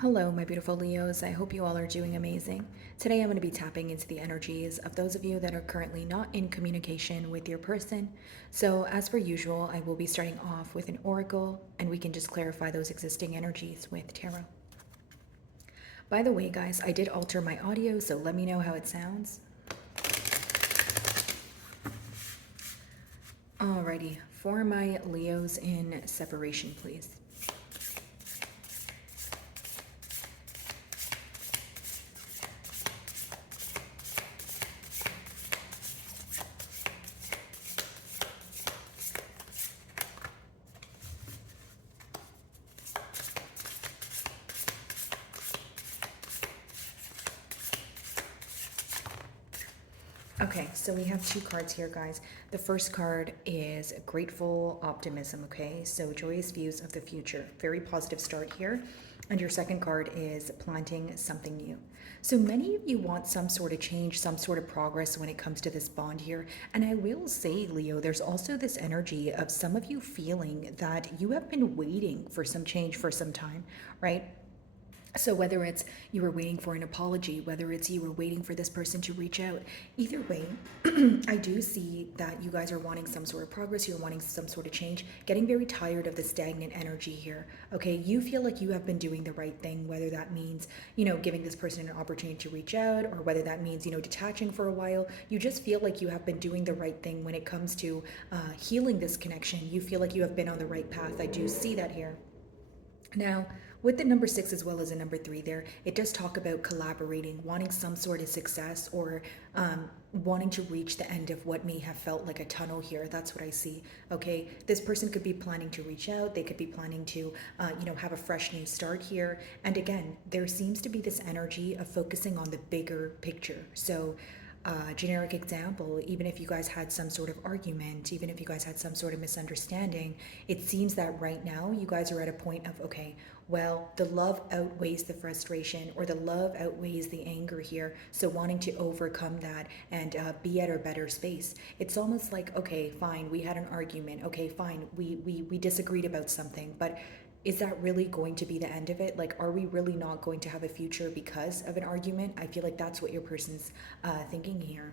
Hello, my beautiful Leos. I hope you all are doing amazing. Today, I'm going to be tapping into the energies of those of you that are currently not in communication with your person. So, as per usual, I will be starting off with an oracle, and we can just clarify those existing energies with tarot. By the way, guys, I did alter my audio, so let me know how it sounds. Alrighty, for my Leos in separation, please. Okay, so we have two cards here, guys. The first card is grateful optimism, okay? So joyous views of the future. Very positive start here. And your second card is planting something new. So many of you want some sort of change, some sort of progress when it comes to this bond here. And I will say, Leo, there's also this energy of some of you feeling that you have been waiting for some change for some time, right? So whether it's you were waiting for an apology, whether it's you were waiting for this person to reach out, either way, I do see that you guys are wanting some sort of progress, you're wanting some sort of change, getting very tired of the stagnant energy here. Okay, you feel like you have been doing the right thing, whether that means, giving this person an opportunity to reach out, or whether that means, detaching for a while. You just feel like you have been doing the right thing when it comes to healing this connection. You feel like you have been on the right path. I do see that here. Now, with the number six as well as the number three there, it does talk about collaborating, wanting some sort of success, or wanting to reach the end of what may have felt like a tunnel here. That's what I see. Okay, this person could be planning to reach out. They could be planning to, have a fresh new start here. And again, there seems to be this energy of focusing on the bigger picture. So, generic example, even if you guys had some sort of argument, even if you guys had some sort of misunderstanding, it seems that right now you guys are at a point of, okay, well, the love outweighs the frustration, or the love outweighs the anger here. So wanting to overcome that and be at a better space. It's almost like, okay, fine, we had an argument. Okay, fine, we disagreed about something, but is that really going to be the end of it? Like, are we really not going to have a future because of an argument? I feel like that's what your person's thinking here.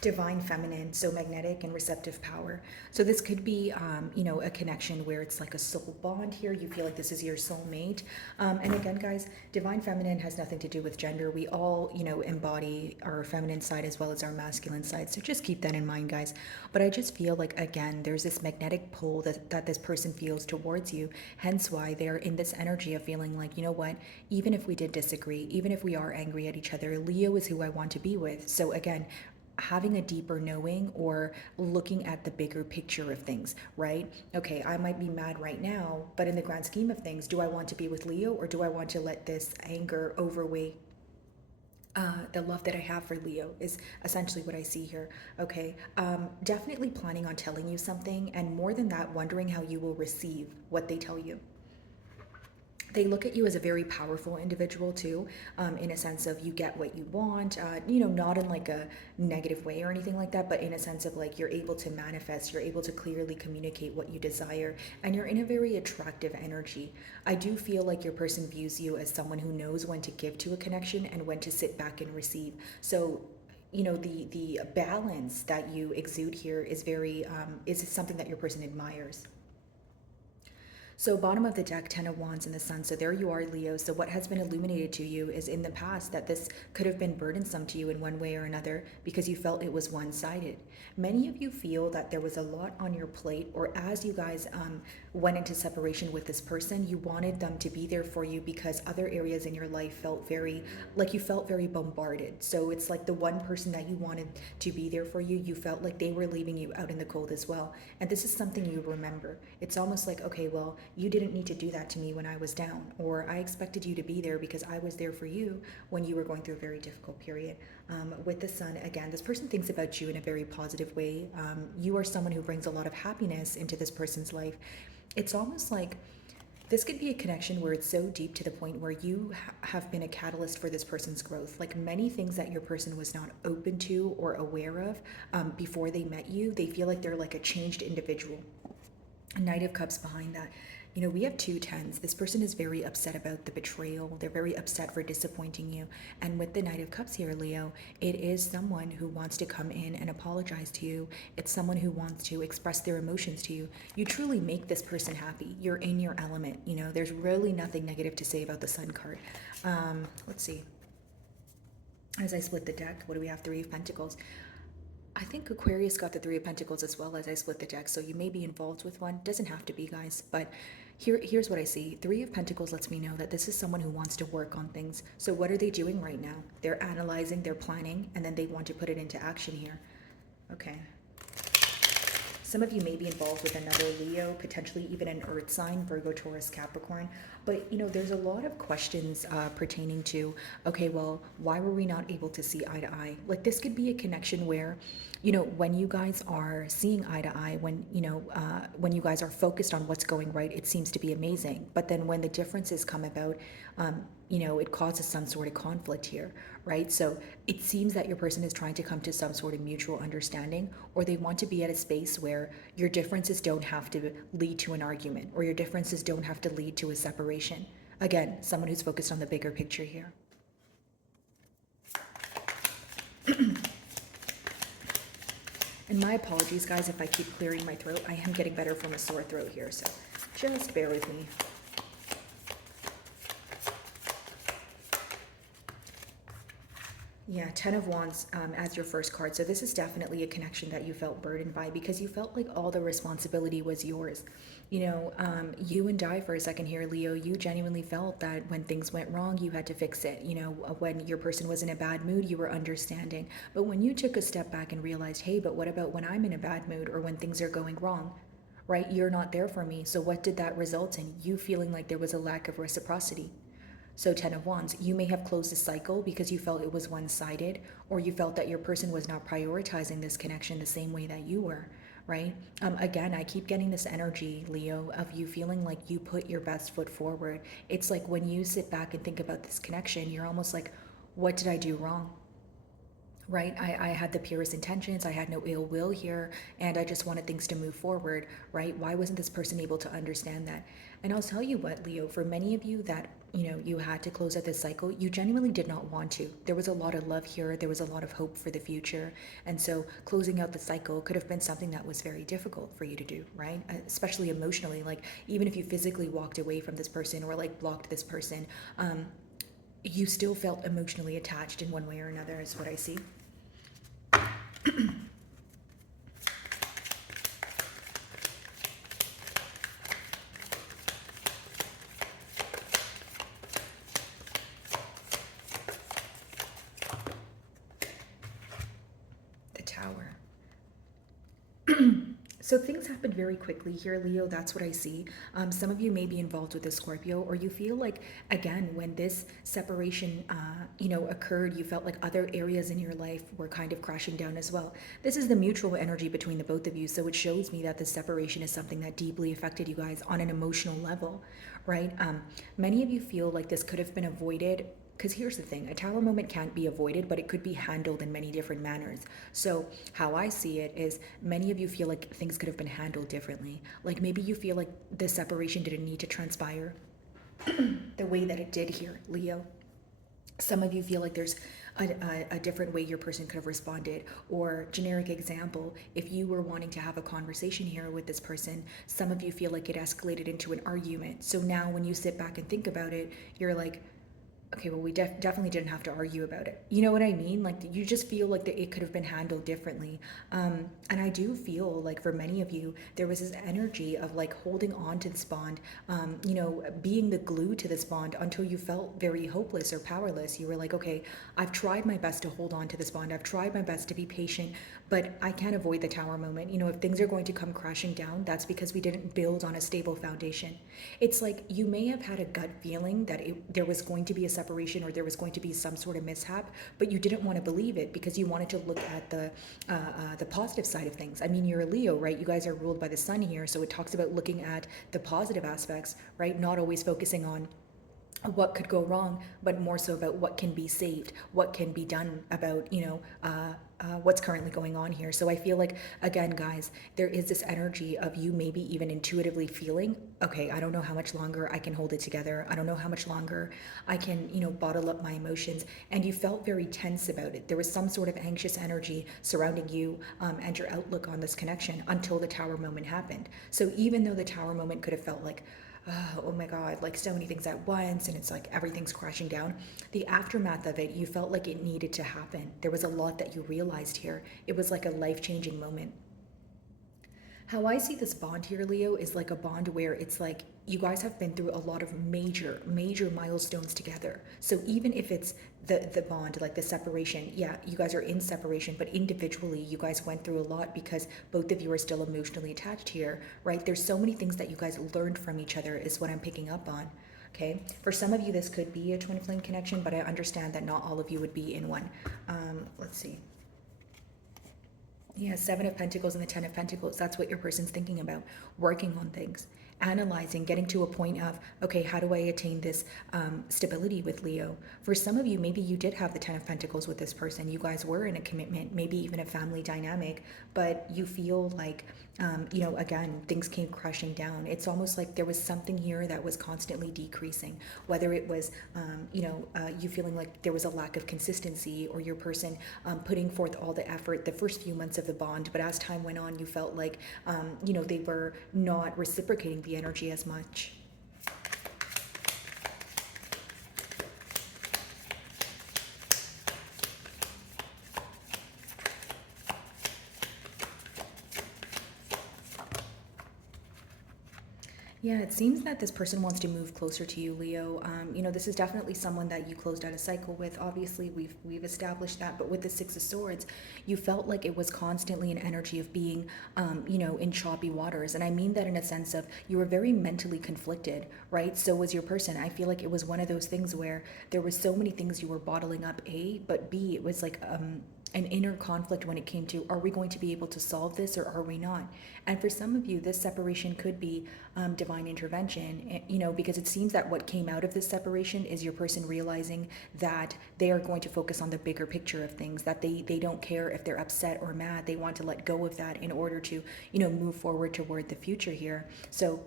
Divine feminine, so magnetic and receptive power. So this could be a connection where it's like a soul bond here. You feel like this is your soulmate. And again, guys, divine feminine has nothing to do with gender. We all embody our feminine side as well as our masculine side, so just keep that in mind, guys. But I just feel like, again, there's this magnetic pull that this person feels towards you, hence why they're in this energy of feeling like, you know what, even if we did disagree, even if we are angry at each other, Leo is who I want to be with. So again, having a deeper knowing, or looking at the bigger picture of things, right? Okay, I might be mad right now, but in the grand scheme of things, do I want to be with Leo, or do I want to let this anger overweigh the love that I have for Leo? Is essentially what I see here. Okay, definitely planning on telling you something, and more than that, wondering how you will receive what they tell you. They look at you as a very powerful individual too, in a sense of you get what you want, not in like a negative way or anything like that, but in a sense of like you're able to manifest, you're able to clearly communicate what you desire, and you're in a very attractive energy. I do feel like your person views you as someone who knows when to give to a connection and when to sit back and receive. So the balance that you exude here is very is something that your person admires. So, bottom of the deck, Ten of Wands and the Sun. So, there you are, Leo. So, what has been illuminated to you is in the past that this could have been burdensome to you in one way or another because you felt it was one sided. Many of you feel that there was a lot on your plate, or as you guys went into separation with this person, you wanted them to be there for you because other areas in your life felt very, like you felt very bombarded. So, it's like the one person that you wanted to be there for you, you felt like they were leaving you out in the cold as well. And this is something you remember. It's almost like, okay, well, you didn't need to do that to me when I was down, or I expected you to be there because I was there for you when you were going through a very difficult period. With the Sun, again, this person thinks about you in a very positive way. You are someone who brings a lot of happiness into this person's life. It's almost like this could be a connection where it's so deep to the point where you have been a catalyst for this person's growth. Like many things that your person was not open to or aware of before they met you, they feel like they're like a changed individual. A Knight of Cups behind that. You know, we have two tens. This person is very upset about the betrayal. They're very upset for disappointing you. And with the Knight of Cups here, Leo, it is someone who wants to come in and apologize to you. It's someone who wants to express their emotions to you. You truly make this person happy. You're in your element. You know, there's really nothing negative to say about the Sun card. Let's see. As I split the deck, what do we have? Three of Pentacles. I think Aquarius got the Three of Pentacles as well as I split the deck, so you may be involved with one. Doesn't have to be, guys, but here's what I see. Three of Pentacles lets me know that this is someone who wants to work on things. So what are they doing right now? They're analyzing, they're planning, and then they want to put it into action here. Okay. Some of you may be involved with another Leo, potentially even an earth sign, Virgo, Taurus, Capricorn. But, you know, there's a lot of questions pertaining to, okay, well, why were we not able to see eye to eye? Like this could be a connection where, you know, when you guys are seeing eye to eye, when you guys are focused on what's going right, it seems to be amazing. But then when the differences come about, you know, it causes some sort of conflict here, right? So it seems that your person is trying to come to some sort of mutual understanding, or they want to be at a space where your differences don't have to lead to an argument, or your differences don't have to lead to a separation. Again, someone who's focused on the bigger picture here. And my apologies, guys, if I keep clearing my throat. I am getting better from a sore throat here, so just bear with me. Yeah, Ten of Wands as your first card. So this is definitely a connection that you felt burdened by because you felt like all the responsibility was yours. You know, you and I for a second here, Leo, you genuinely felt that when things went wrong, you had to fix it. You know, when your person was in a bad mood, you were understanding. But when you took a step back and realized, hey, but what about when I'm in a bad mood or when things are going wrong? Right? You're not there for me. So what did that result in? You feeling like there was a lack of reciprocity. So Ten of Wands, you may have closed the cycle because you felt it was one-sided, or you felt that your person was not prioritizing this connection the same way that you were, right? Again, I keep getting this energy, Leo, of you feeling like you put your best foot forward. It's like when you sit back and think about this connection, you're almost like, what did I do wrong? Right? I had the purest intentions. I had no ill will here, and I just wanted things to move forward, right? Why wasn't this person able to understand that? And I'll tell you what, Leo, for many of you that, you know, you had to close out this cycle, you genuinely did not want to. There was a lot of love here. There was a lot of hope for the future. And so closing out the cycle could have been something that was very difficult for you to do, right? Especially emotionally. Like, even if you physically walked away from this person or like blocked this person, you still felt emotionally attached in one way or another, is what I see. The Tower. So things happened very quickly here, Leo. That's what I see. Some of you may be involved with a Scorpio, or you feel like, again, when this separation, you know, occurred, you felt like other areas in your life were kind of crashing down as well. This is the mutual energy between the both of you, so it shows me that the separation is something that deeply affected you guys on an emotional level, right? Many of you feel like this could have been avoided. Because here's the thing, a tower moment can't be avoided, but it could be handled in many different manners. So how I see it is many of you feel like things could have been handled differently. Like maybe you feel like the separation didn't need to transpire the way that it did here, Leo. Some of you feel like there's a different way your person could have responded. Or generic example, if you were wanting to have a conversation here with this person, some of you feel like it escalated into an argument. So now when you sit back and think about it, you're like, okay, well, we definitely didn't have to argue about it. You know what I mean? Like, you just feel like that it could have been handled differently. And I do feel like for many of you, there was this energy of like holding on to this bond, you know, being the glue to this bond until you felt very hopeless or powerless. You were like, okay, I've tried my best to hold on to this bond. I've tried my best to be patient, but I can't avoid the tower moment. You know, if things are going to come crashing down, that's because we didn't build on a stable foundation. It's like you may have had a gut feeling that there was going to be a separation separation or there was going to be some sort of mishap, but you didn't want to believe it because you wanted to look at the positive side of things. I mean, you're a Leo, right? You guys are ruled by the sun here, so it talks about looking at the positive aspects, right? Not always focusing on what could go wrong, but more so about what can be saved, what can be done about, what's currently going on here. So I feel like, again, guys, there is this energy of you maybe even intuitively feeling, okay, I don't know how much longer I can hold it together. I don't know how much longer I can, bottle up my emotions. And you felt very tense about it. There was some sort of anxious energy surrounding you and your outlook on this connection until the tower moment happened. So even though the tower moment could have felt like, oh my God, like so many things at once, and it's like everything's crashing down. The aftermath of it, you felt like it needed to happen. There was a lot that you realized here. It was like a life-changing moment. How I see this bond here, Leo, is like a bond where it's like you guys have been through a lot of major, major milestones together. So even if it's the bond, like the separation, yeah, you guys are in separation, but individually you guys went through a lot because both of you are still emotionally attached here, right? There's so many things that you guys learned from each other is what I'm picking up on. Okay, for some of you this could be a twin flame connection, but I understand that not all of you would be in one. Let's see. Yeah, Seven of Pentacles and the Ten of Pentacles. That's what your person's thinking about. Working on things, analyzing, getting to a point of, okay, how do I attain this stability with Leo? For some of you, maybe you did have the Ten of Pentacles with this person. You guys were in a commitment, maybe even a family dynamic, but you feel like, again, things came crashing down. It's almost like there was something here that was constantly decreasing, whether it was, you feeling like there was a lack of consistency or your person putting forth all the effort the first few months of the bond, but as time went on, you felt like, they were not reciprocating the energy as much. Yeah, it seems that this person wants to move closer to you, Leo. This is definitely someone that you closed out a cycle with. Obviously, we've established that. But with the Six of Swords, you felt like it was constantly an energy of being, in choppy waters. And I mean that in a sense of you were very mentally conflicted, right? So was your person. I feel like it was one of those things where there were so many things you were bottling up, A, but B, it was like an inner conflict when it came to, are we going to be able to solve this or are we not? And for some of you, this separation could be divine intervention, because it seems that what came out of this separation is your person realizing that they are going to focus on the bigger picture of things, that they don't care if they're upset or mad. They want to let go of that in order to, move forward toward the future here. So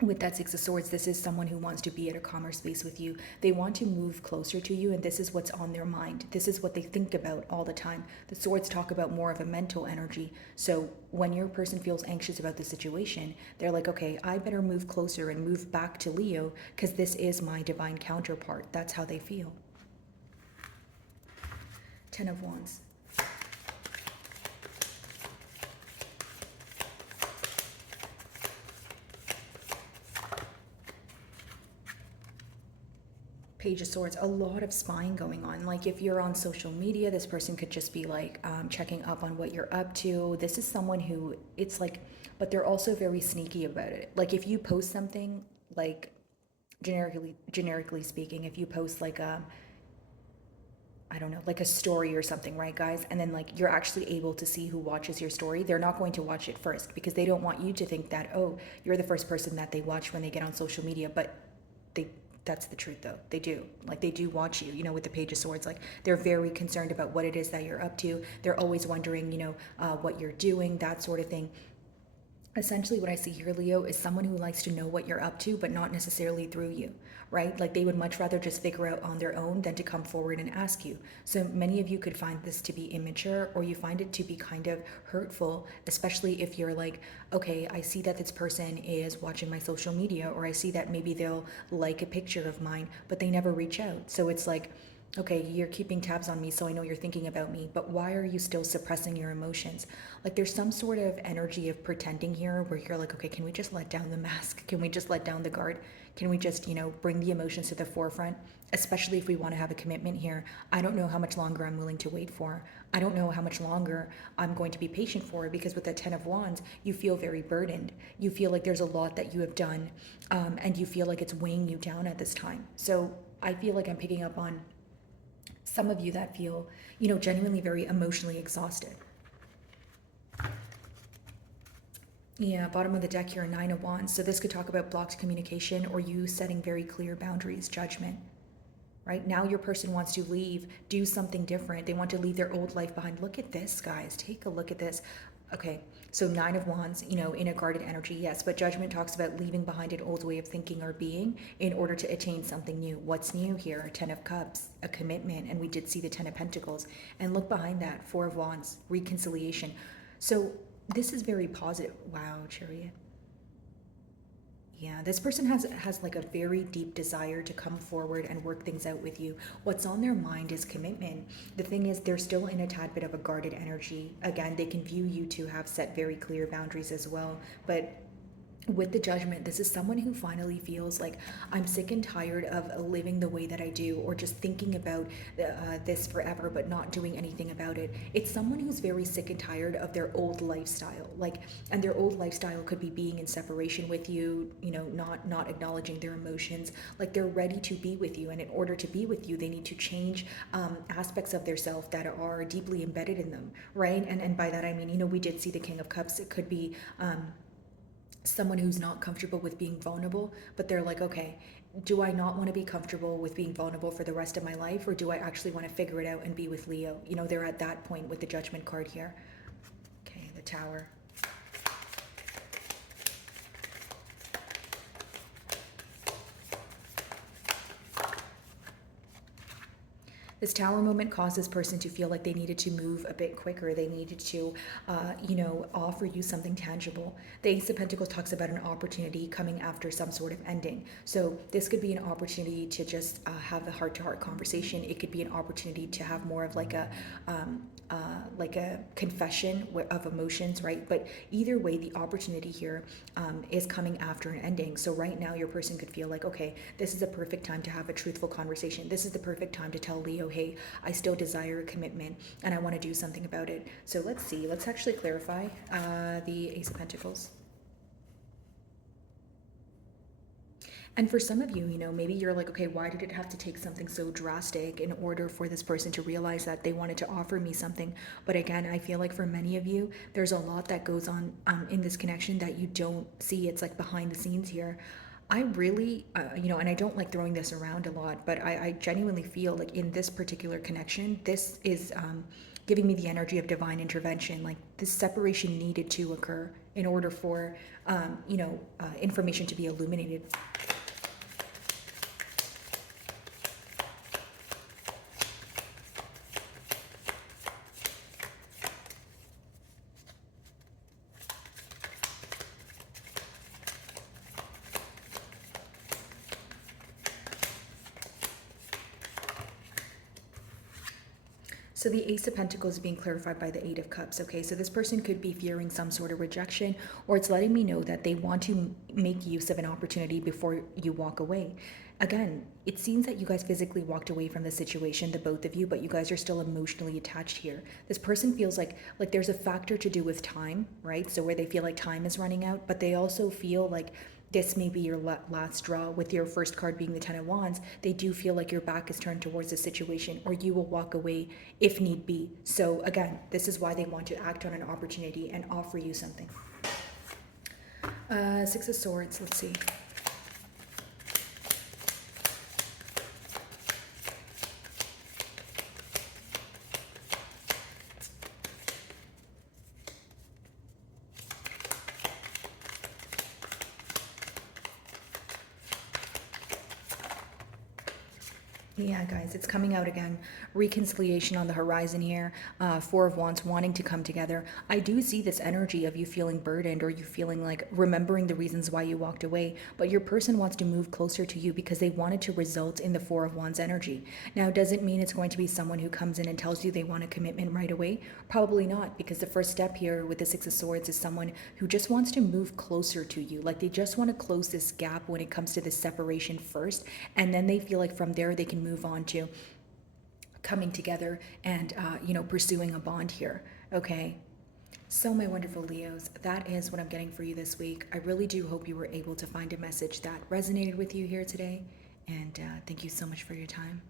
with that Six of Swords, this is someone who wants to be at a calmer space with you. They want to move closer to you, and this is what's on their mind. This is what they think about all the time. The swords talk about more of a mental energy. So when your person feels anxious about the situation, they're like, okay, I better move closer and move back to Leo because this is my divine counterpart. That's how they feel. Ten of Wands. Page of Swords, a lot of spying going on. Like if you're on social media, this person could just be like checking up on what you're up to. This is someone who it's like, but they're also very sneaky about it. Like if you post something, like generically speaking, if you post like I don't know, like a story or something, right, guys? And then like you're actually able to see who watches your story. They're not going to watch it first because they don't want you to think that, oh, you're the first person that they watch when they get on social media, but that's the truth though. They do. Like they do watch you, with the Page of Swords. Like they're very concerned about what it is that you're up to. They're always wondering, what you're doing, that sort of thing. Essentially what I see here, Leo, is someone who likes to know what you're up to, but not necessarily through you, right? Like they would much rather just figure out on their own than to come forward and ask you. So many of you could find this to be immature, or you find it to be kind of hurtful, especially if you're like, okay, I see that this person is watching my social media, or I see that maybe they'll like a picture of mine, but they never reach out. So it's like, okay, you're keeping tabs on me, so I know you're thinking about me, but why are you still suppressing your emotions? Like there's some sort of energy of pretending here where you're like, okay, can we just let down the mask? Can we just let down the guard? Can we just, bring the emotions to the forefront? Especially if we want to have a commitment here. I don't know how much longer I'm willing to wait for. I don't know how much longer I'm going to be patient for, because with the Ten of Wands, you feel very burdened. You feel like there's a lot that you have done, and you feel like it's weighing you down at this time. So I feel like I'm picking up on some of you that feel, genuinely very emotionally exhausted. Yeah, bottom of the deck here, Nine of Wands. So this could talk about blocked communication or you setting very clear boundaries, judgment. Right now, your person wants to leave, do something different. They want to leave their old life behind. Look at this, guys. Take a look at this. Okay, so Nine of Wands, in a guarded energy, yes, but Judgment talks about leaving behind an old way of thinking or being in order to attain something new. What's new here? Ten of Cups, a commitment, and we did see the Ten of Pentacles. And look behind that, Four of Wands, reconciliation. So this is very positive. Wow, Chariot. Yeah, this person has like a very deep desire to come forward and work things out with you. What's on their mind is commitment. The thing is, they're still in a tad bit of a guarded energy. Again, they can view you to have set very clear boundaries as well, but with the Judgment, this is someone who finally feels like I'm sick and tired of living the way that I do, or just thinking about this forever but not doing anything about it. It's someone who's very sick and tired of their old lifestyle, and their old lifestyle could be being in separation with you, not acknowledging their emotions. Like, they're ready to be with you, and in order to be with you, they need to change aspects of their self that are deeply embedded in them, right? And by that I mean, we did see the King of Cups. It could be someone who's not comfortable with being vulnerable, but they're like, okay, do I not want to be comfortable with being vulnerable for the rest of my life, or do I actually want to figure it out and be with Leo? They're at that point with the Judgment card here. Okay, the Tower. This Tower moment caused this person to feel like they needed to move a bit quicker. They needed to, offer you something tangible. The Ace of Pentacles talks about an opportunity coming after some sort of ending. So this could be an opportunity to just have a heart-to-heart conversation. It could be an opportunity to have more of like a confession of emotions, right? But either way, the opportunity here is coming after an ending. So right now, your person could feel like, okay, this is a perfect time to have a truthful conversation. This is the perfect time to tell Leo, hey, I still desire a commitment and I want to do something about it. So let's see. Let's actually clarify the Ace of Pentacles. And for some of you, maybe you're like, okay, why did it have to take something so drastic in order for this person to realize that they wanted to offer me something? But again, I feel like for many of you, there's a lot that goes on in this connection that you don't see. It's like behind the scenes here. I really, and I don't like throwing this around a lot, but I genuinely feel like in this particular connection, this is giving me the energy of divine intervention. Like, this separation needed to occur in order for, information to be illuminated. So the Ace of Pentacles is being clarified by the Eight of Cups. Okay, so this person could be fearing some sort of rejection, or it's letting me know that they want to make use of an opportunity before you walk away. Again, it seems that you guys physically walked away from the situation, the both of you, but you guys are still emotionally attached here. This person feels like there's a factor to do with time, right? So where they feel like time is running out, but they also feel like this may be your last straw. With your first card being the Ten of Wands, they do feel like your back is turned towards the situation, or you will walk away if need be. So again, this is why they want to act on an opportunity and offer you something. Six of Swords, let's see. Yeah, guys, it's coming out again. Reconciliation on the horizon here. Four of Wands wanting to come together. I do see this energy of you feeling burdened, or you feeling like remembering the reasons why you walked away, but your person wants to move closer to you because they wanted to result in the Four of Wands energy. Now, does it mean it's going to be someone who comes in and tells you they want a commitment right away? Probably not, because the first step here with the Six of Swords is someone who just wants to move closer to you. Like, they just want to close this gap when it comes to this separation first, and then they feel like from there they can move on to coming together and pursuing a bond here. Okay, so my wonderful Leos, that is what I'm getting for you this week. I really do hope you were able to find a message that resonated with you here today, And thank you so much for your time.